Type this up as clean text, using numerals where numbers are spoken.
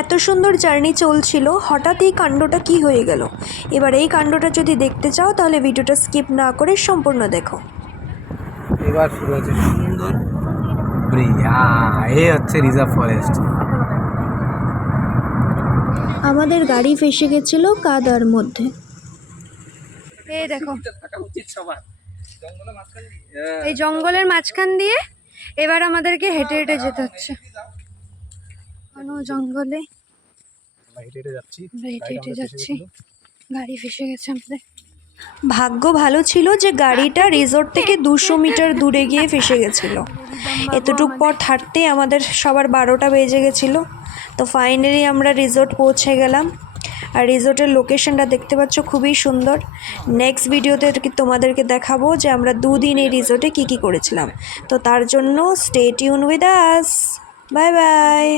এত সুন্দর জার্নি চলছিল, হঠাৎ এই কাণ্ডটা কি হয়ে গেল। এবার এই কাণ্ডটা যদি দেখতে চাও তাহলে ভিডিওটা স্কিপ না করে সম্পূর্ণ দেখো। এবার শুরু হচ্ছে সুন্দর ব্রিজ। এই হচ্ছে রিজার্ভ ফরেস্ট। আমাদের গাড়ি ফেসে গেছিল কাদার মধ্যে। এই দেখো, এই জঙ্গলের মাঝখান দিয়ে এবার আমাদেরকে হেঁটে হেঁটে যেতে হচ্ছে। জঙ্গলে হেঁটে হেঁটে যাচ্ছি, গাড়ি ফেসে গেছে আমাদের। ভাগ্য ভালো ছিল যে গাড়িটা রিসোর্ট থেকে 200 মিটার দূরে গিয়ে ফেসে গেছিল। এতটুক পথ হাঁটতে আমাদের সবার 12টা বেজে গেছিলো। তো ফাইনালি আমরা রিসোর্ট পৌঁছে গেলাম। আর রিসোর্টের লোকেশনটা দেখতে পাচ্ছ, খুবই সুন্দর। নেক্সট ভিডিওতে তোমাদেরকে দেখাবো যে আমরা 2 দিন এই রিসোর্টে কী করেছিলাম। তো তার জন্য stay tune with us. Bye bye.